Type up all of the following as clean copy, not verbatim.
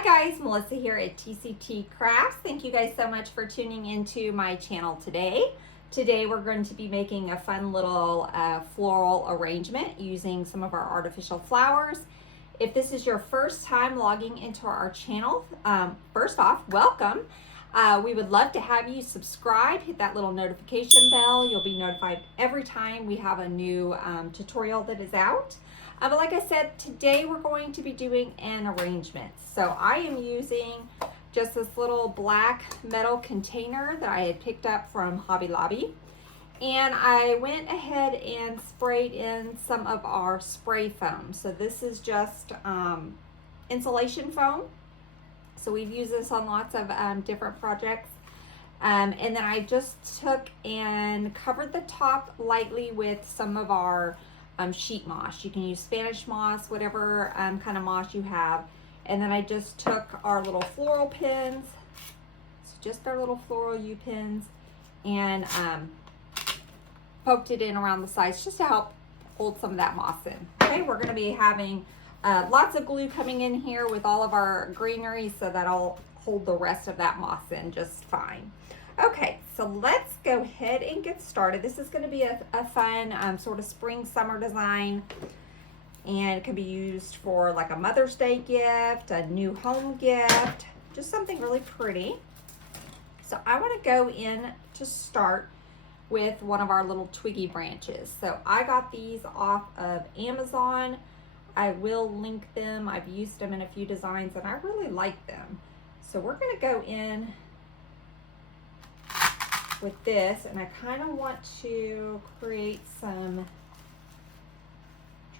Hi guys, Melissa here at TCT Crafts. Thank you guys so much for tuning into my channel today. Today we're going to be making a fun little floral arrangement using some of our artificial flowers. If this is your first time logging into our channel, first off, welcome. We would love to have you subscribe, hit that little notification bell. You'll be notified every time we have a new tutorial that is out. But like I said, today we're going to be doing an arrangement. So I am using just this little black metal container that I had picked up from Hobby Lobby. And I went ahead and sprayed in some of our spray foam. So this is just insulation foam. So we've used this on lots of different projects. And then I just took and covered the top lightly with some of our sheet moss. You can use Spanish moss, whatever kind of moss you have. And then I just took our little floral pins, so just our little floral U pins, and poked it in around the sides just to help hold some of that moss in. Okay, we're going to be having lots of glue coming in here with all of our greenery, so that'll hold the rest of that moss in just fine. Okay, so let's go ahead and get started. This is going to be a fun sort of spring summer design, and it can be used for like a Mother's Day gift, a new home gift, just something really pretty. So I want to go in to start with one of our little twiggy branches. So I got these off of Amazon. I will link them. I've used them in a few designs and I really like them. So we're going to go in with this, and I kind of want to create some,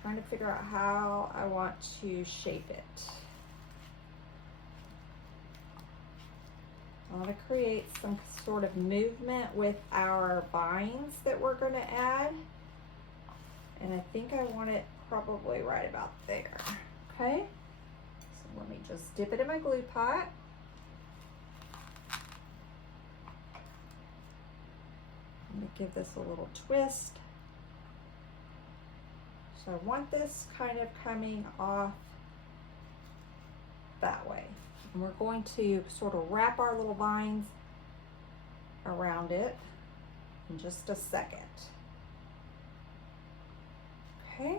trying to figure out how I want to shape it. I want to create some sort of movement with our vines that we're going to add, and I think I want it probably right about there. Okay, so let me just dip it in my glue pot. I'm going to give this a little twist. So I want this kind of coming off that way. And we're going to sort of wrap our little vines around it in just a second. Okay,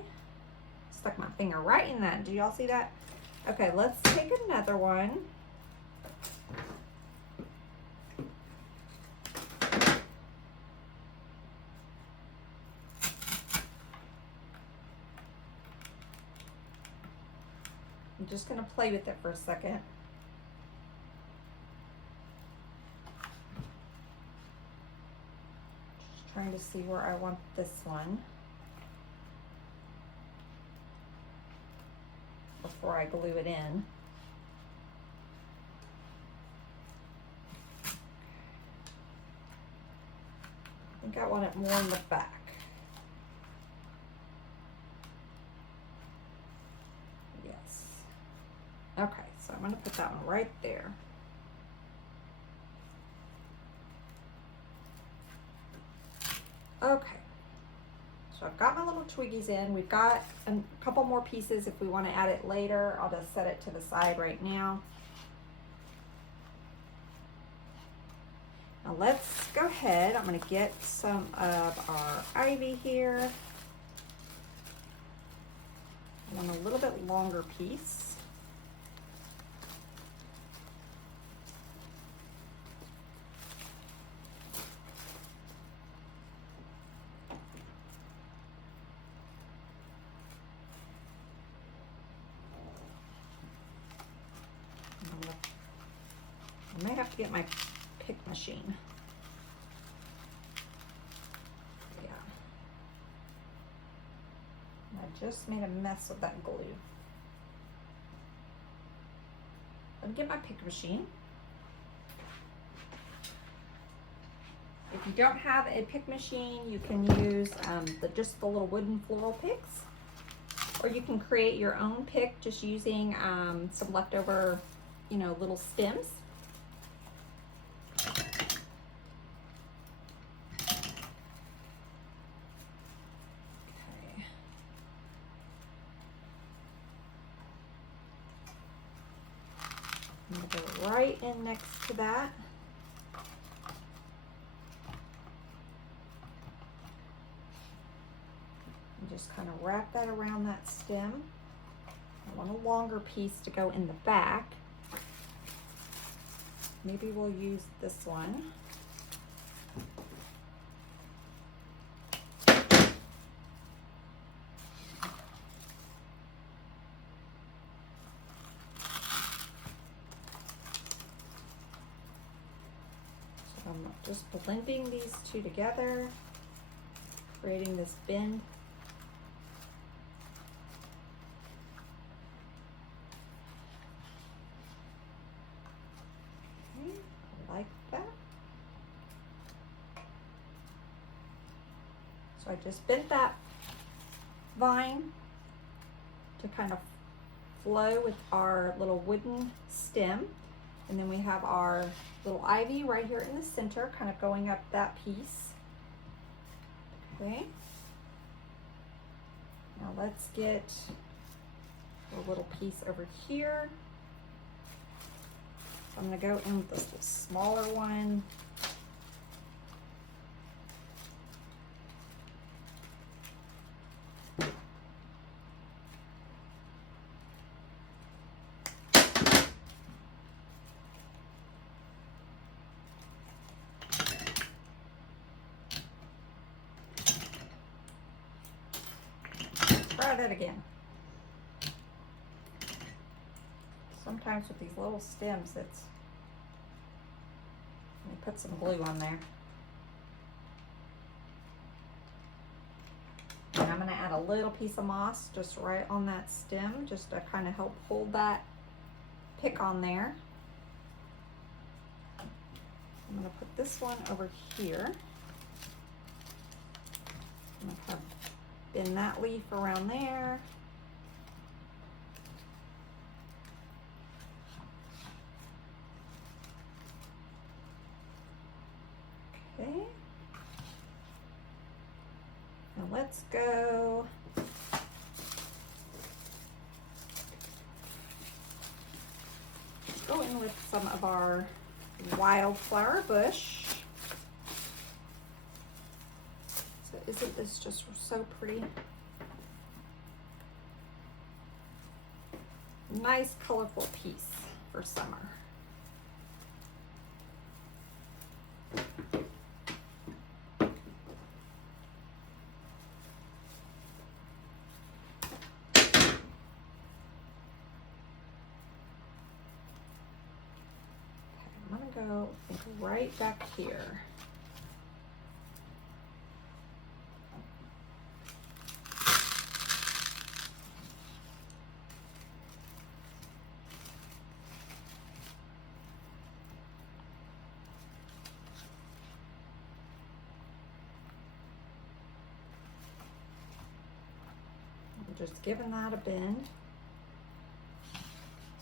stuck my finger right in that. Do y'all see that? Okay, let's take another one. I'm just going to play with it for a second. Just trying to see where I want this one before I glue it in. I think I want it more in the back. Okay, so I'm going to put that one right there. Okay, so I've got my little twiggies in. We've got a couple more pieces if we want to add it later. I'll just set it to the side right now. Now let's go ahead. I'm going to get some of our ivy here. I want a little bit longer piece. I may have to get my pick machine. Yeah. I just made a mess with that glue. Let me get my pick machine. If you don't have a pick machine, you can use just the little wooden floral picks, or you can create your own pick just using some leftover, little stems. I'm going to go right in next to that. And just kind of wrap that around that stem. I want a longer piece to go in the back. Maybe we'll use this one. I'm just blending these two together, creating this bend. Okay, I like that. So I just bent that vine to kind of flow with our little wooden stem. And then we have our little ivy right here in the center, kind of going up that piece. Okay. Now let's get a little piece over here. So I'm going to go in with this little smaller one. Try that again. Sometimes with these little stems, let me put some glue on there. And I'm going to add a little piece of moss just right on that stem, just to kind of help hold that pick on there. I'm going to put this one over here. I'm going to kind of bend that leaf around there. Okay. Now let's go. Go in with some of our wildflower bush. So isn't this just so pretty? Nice colorful piece for summer. I'm gonna go right back here. I'm just giving that a bend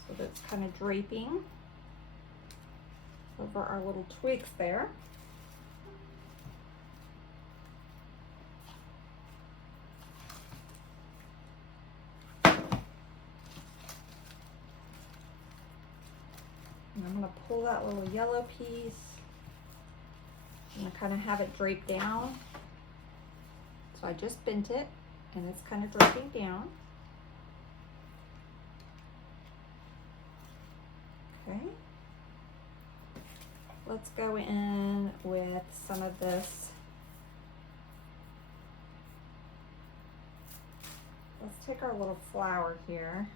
so that's kind of draping over our little twigs there. And I'm going to pull that little yellow piece and kind of have it drape down. So I just bent it and it's kind of draping down. Okay. Let's go in with some of this. Let's take our little flower here.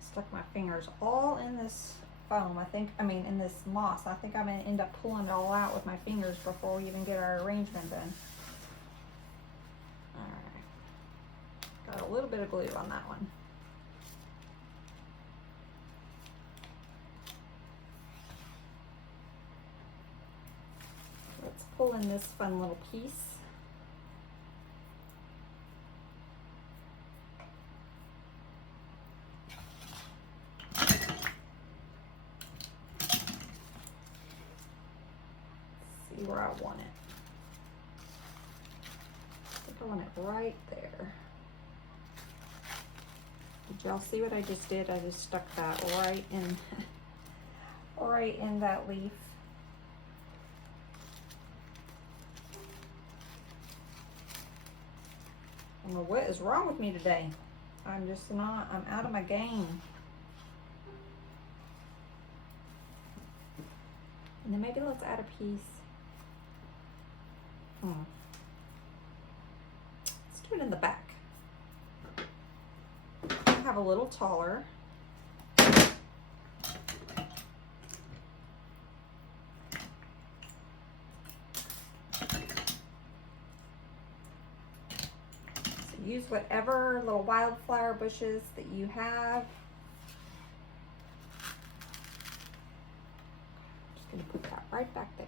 Stuck my fingers all in this foam, in this moss. I think I'm gonna end up pulling it all out with my fingers before we even get our arrangement done. Got a little bit of glue on that one. Let's pull in this fun little piece. See where I want it. I want it right there. Did y'all see what I just did? I just stuck that right in, right in that leaf. I don't know what is wrong with me today. I'm just not, I'm out of my game. And then maybe let's add a piece. Let's do it in the back. Have a little taller. Use whatever little wildflower bushes that you have. Just gonna put that right back there.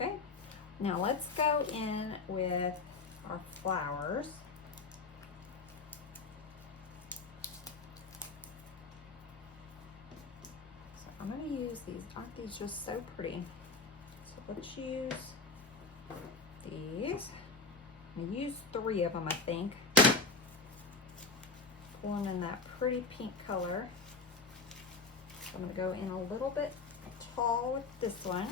Okay, now let's go in with our flowers. So I'm gonna use these. Aren't these just so pretty? So let's use these. I used 3 of them, I think. Pulling in that pretty pink color. So I'm going to go in a little bit tall with this one.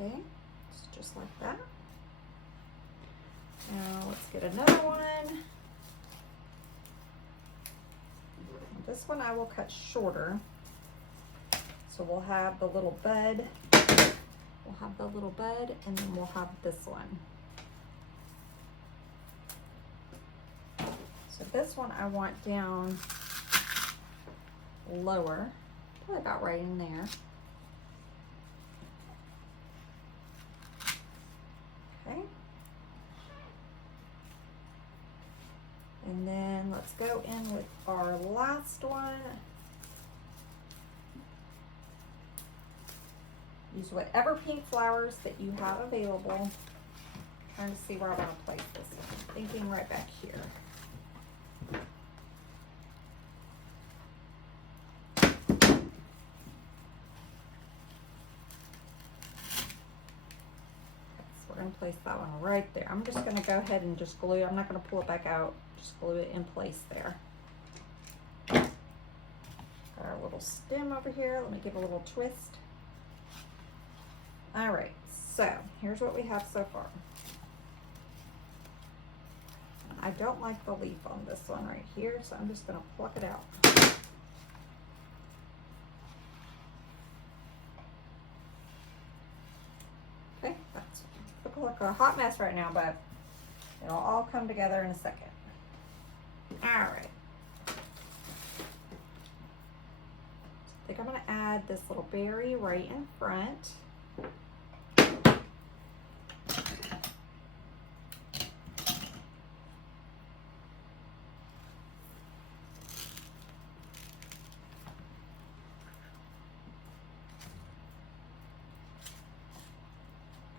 Okay, just like that. Now let's get another one. This one I will cut shorter. So we'll have the little bud. We'll have the little bud, and then we'll have this one. So this one I want down lower, probably about right in there. Okay. And then let's go in with our last one. Use whatever pink flowers that you have available. I'm trying to see where I want to place this one. Thinking right back here. So we're going to place that one right there. I'm just going to go ahead and just glue. I'm not going to pull it back out. Just glue it in place there. Got our little stem over here. Let me give a little twist. All right, so here's what we have so far. I don't like the leaf on this one right here, so I'm just going to pluck it out. Okay, that's looking like a hot mess right now, but it'll all come together in a second. All right. I think I'm going to add this little berry right in front.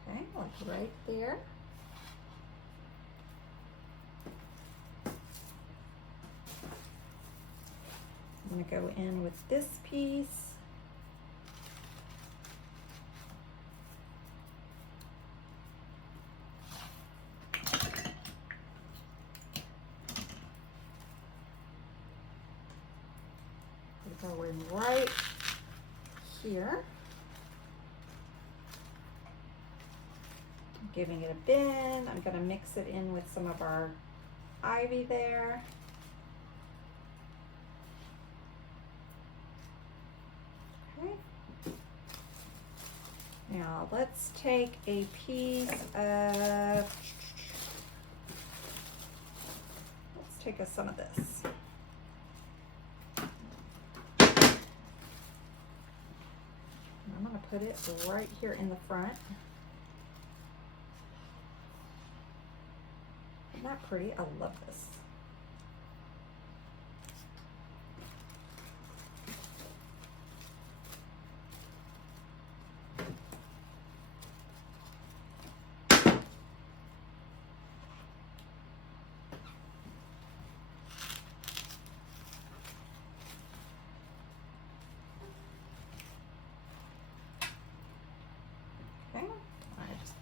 Okay, like right there. I'm going to go in with this piece. Go in right here. I'm giving it a bend. I'm going to mix it in with some of our ivy there. Now let's take a piece of, let's take some of this. I'm going to put it right here in the front. Isn't that pretty? I love this.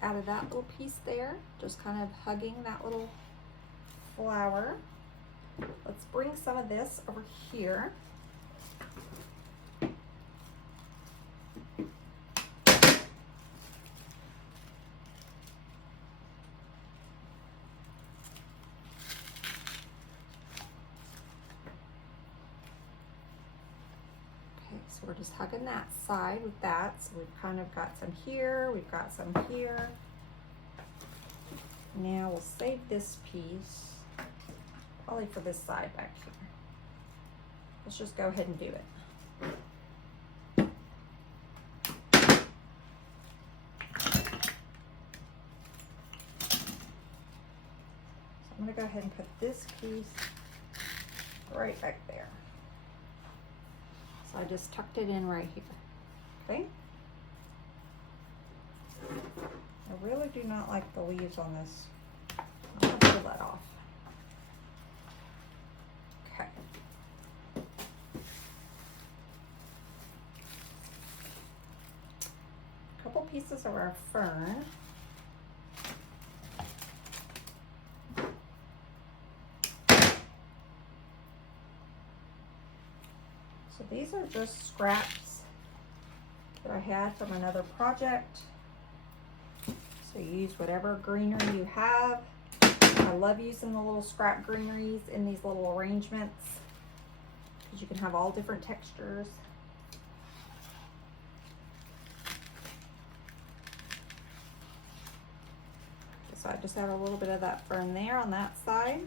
added that little piece there, just kind of hugging that little flower. Let's bring some of this over here. So we're just hugging that side with that. So we've kind of got some here, we've got some here. Now we'll save this piece, probably for this side back here. Let's just go ahead and do it. So I'm gonna go ahead and put this piece right back there. So I just tucked it in right here, okay? I really do not like the leaves on this. I'm gonna pull that off. Okay. A couple pieces of our fern. So these are just scraps that I had from another project. So use whatever greenery you have. I love using the little scrap greeneries in these little arrangements because you can have all different textures. So I just add a little bit of that fern there on that side.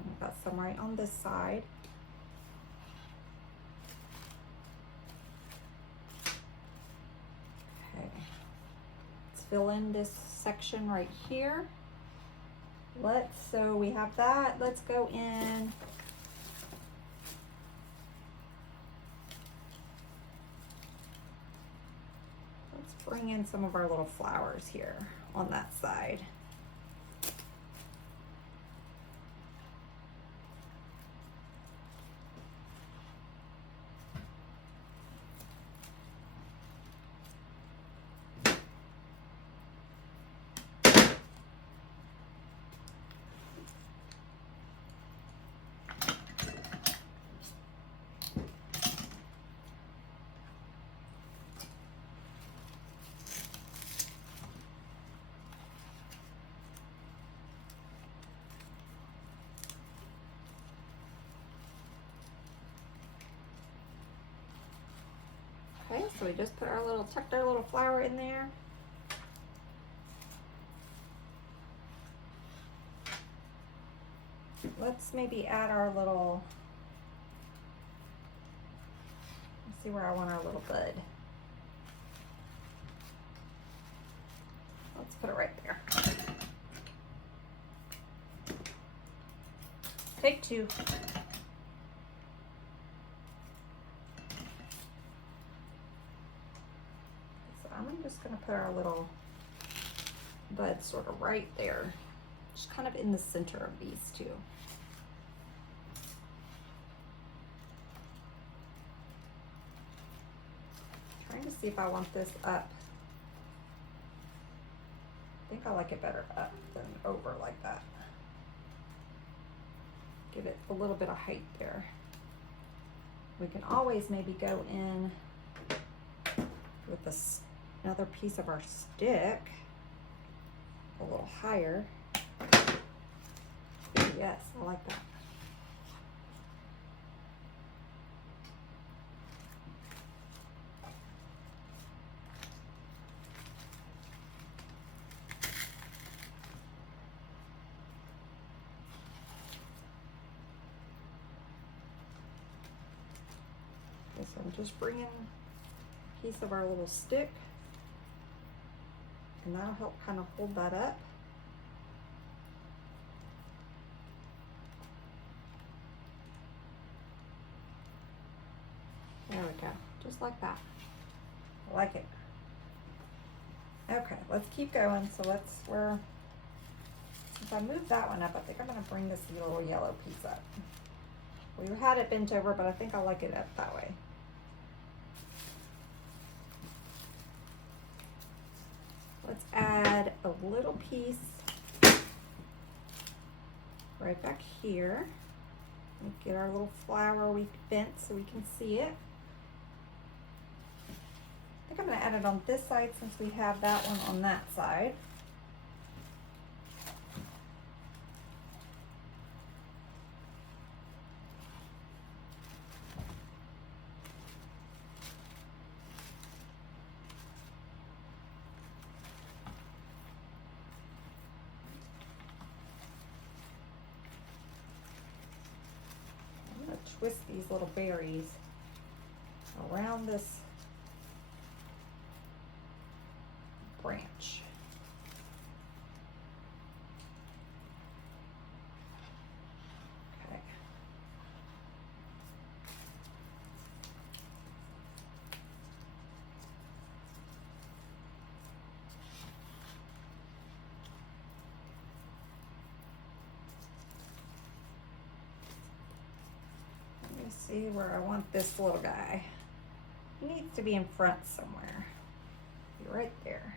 I've got some right on this side. Fill in this section right here. So we have that. Let's go in. Let's bring in some of our little flowers here on that side. Okay, so we just tucked our little flower in there. Let's maybe add our little, let's see where I want our little bud. Let's put it right there. Take two. I'm just going to put our little bud sort of right there, just kind of in the center of these two. Trying to see if I want this up. I think I like it better up than over like that. Give it a little bit of height there. We can always maybe go in with this another piece of our stick a little higher. Yes, I like that. Okay, so I'm just bringing a piece of our little stick, and that'll help kind of hold that up. There we go, just like that. I like it. Okay, let's keep going. So since I moved that one up, I think I'm gonna bring this little yellow piece up. We had it bent over, but I think I like it up that way. let's add a little piece right back here. Get our little flower we bent so we can see it. I think I'm going to add it on this side since we have that one on that side. Twist these little berries around this branch. Okay. Let me see where I want this little guy. He needs to be in front somewhere. Be right there.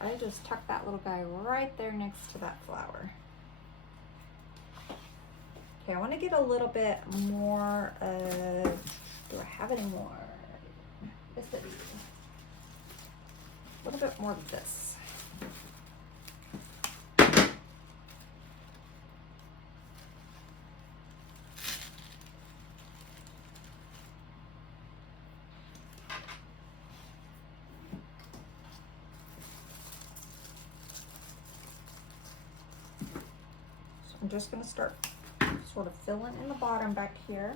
I just tuck that little guy right there next to that flower. Okay, I want to get a little bit more of, do I have any more? Yes, I do. A little bit more of this. I'm just going to start sort of filling in the bottom back here.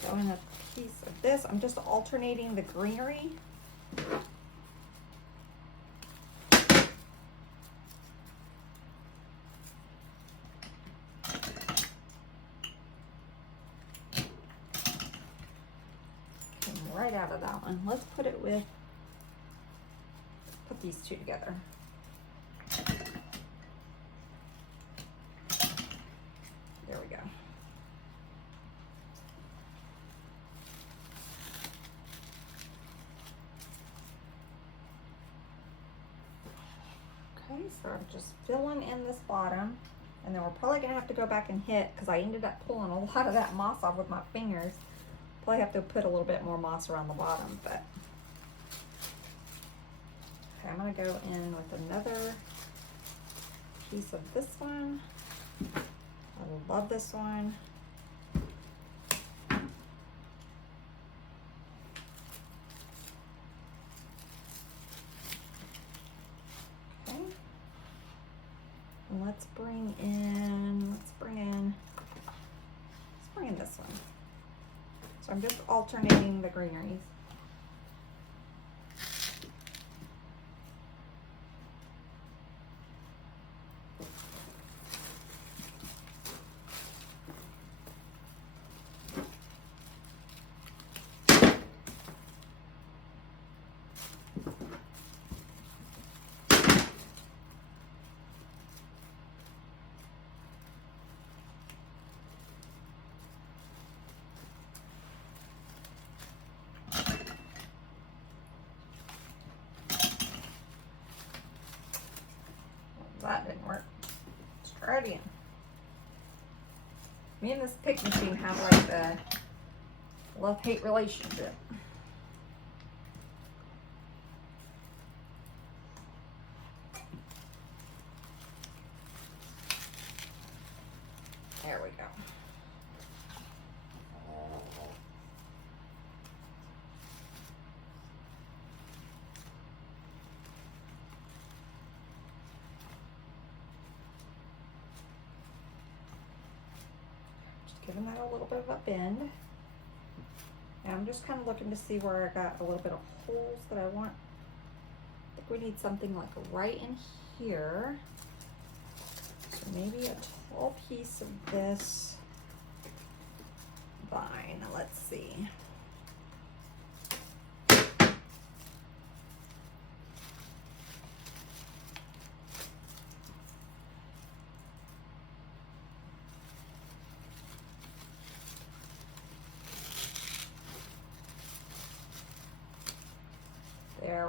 Throwing a piece of this. I'm just alternating the greenery. Right out of that one. Let's put it with, put these two together. There we go. Okay, so I'm just filling in this bottom, and then we're probably gonna have to go back and hit, because I ended up pulling a lot of that moss off with my fingers. Probably have to put a little bit more moss around the bottom, but okay, I'm gonna go in with another piece of this one. I love this one. Okay, and let's bring in this one. So I'm just alternating the greeneries. That didn't work. Let's try it again. Me and this pick machine have like a love-hate relationship. There we go. Giving that a little bit of a bend. And I'm just kind of looking to see where I got a little bit of holes that I want. I think we need something like right in here. So maybe a tall piece of this vine. Let's see.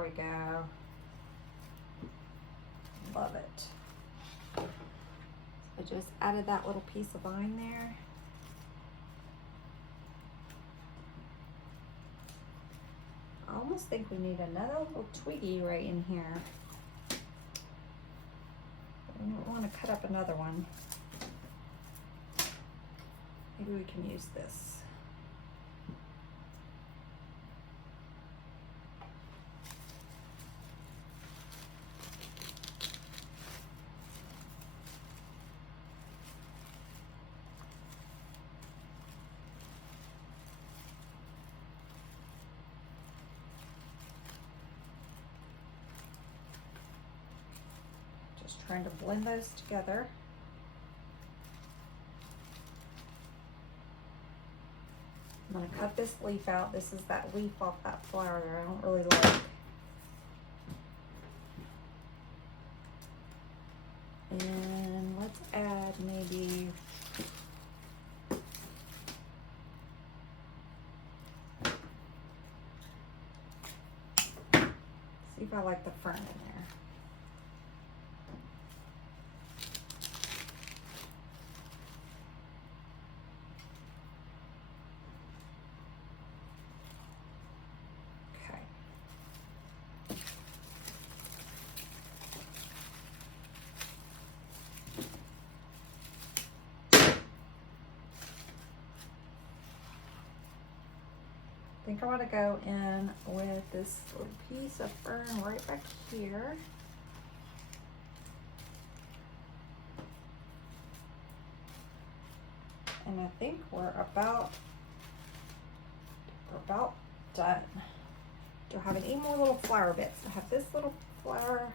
we go. Love it. I just added that little piece of vine there. I almost think we need another little twiggy right in here. I don't want to cut up another one. Maybe we can use this. Just trying to blend those together. I'm going to cut this leaf out. This is that leaf off that flower that I don't really like. And let's add maybe see if I like the fern in there. I think I want to go in with this little piece of fern right back here. And I think we're about done. Do I have any more little flower bits? I have this little flower.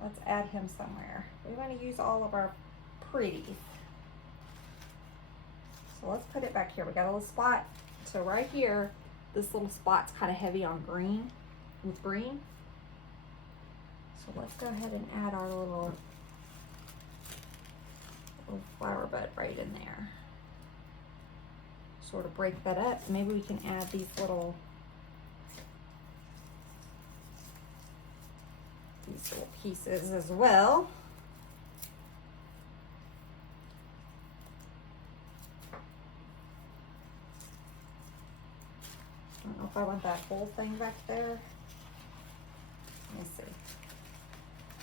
Let's add him somewhere. We want to use all of our pretties. So let's put it back here. We got a little spot. So right here, this little spot's kind of heavy on green, with green. So let's go ahead and add our little flower bud right in there. Sort of break that up. Maybe we can add these little pieces as well. I don't know if I want that whole thing back there. Let me see.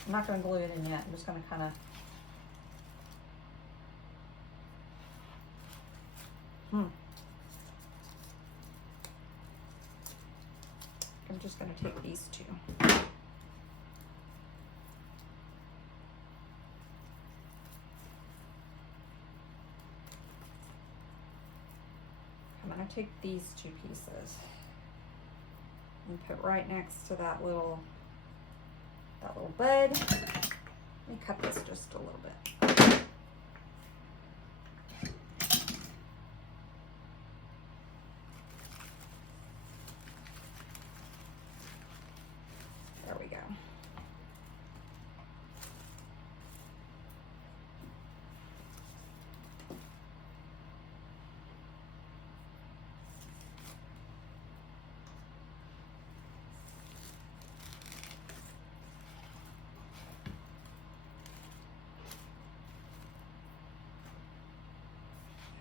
I'm not going to glue it in yet. I'm just going to kind of I'm just going to take these two. I'm going to take these two pieces and put right next to that little bud. Let me cut this just a little bit. There we go.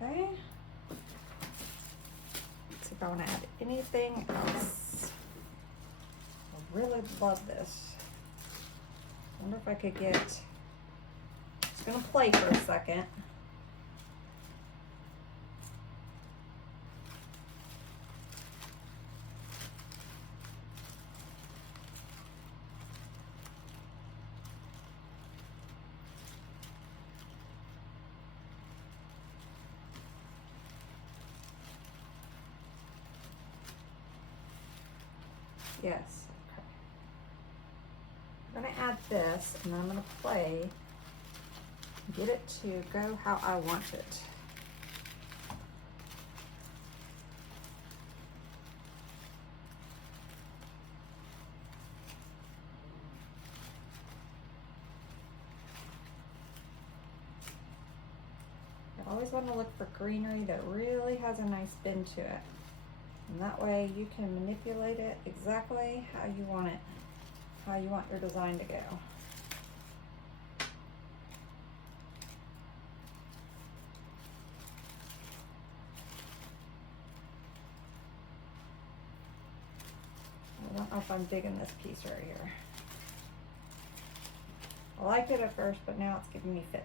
Okay. Let's see if I want to add anything else. I really love this. I wonder if I could get, it's going to play for a second. Yes. Okay. I'm going to add this, and then I'm going to play, get it to go how I want it. I always want to look for greenery that really has a nice bend to it. And that way you can manipulate it exactly how you want it, how you want your design to go. I don't know if I'm digging this piece right here. I liked it at first, but now it's giving me fits.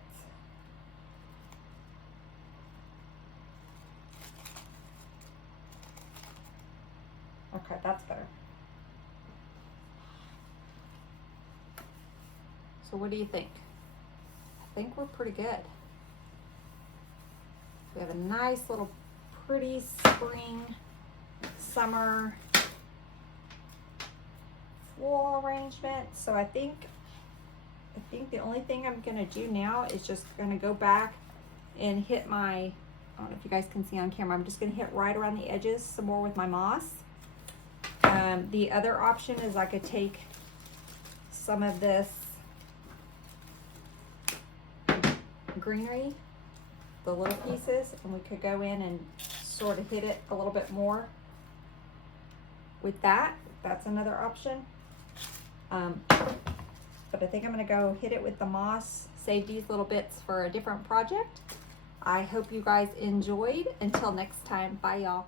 Okay, that's better. So what do you think? I think we're pretty good. We have a nice little pretty spring, summer floral arrangement. So I think the only thing I'm gonna do now is just gonna go back and hit my, I don't know if you guys can see on camera, I'm just gonna hit right around the edges some more with my moss. The other option is I could take some of this greenery, the little pieces, and we could go in and sort of hit it a little bit more with that. That's another option. But I think I'm gonna go hit it with the moss, save these little bits for a different project. I hope you guys enjoyed. Until next time, bye y'all.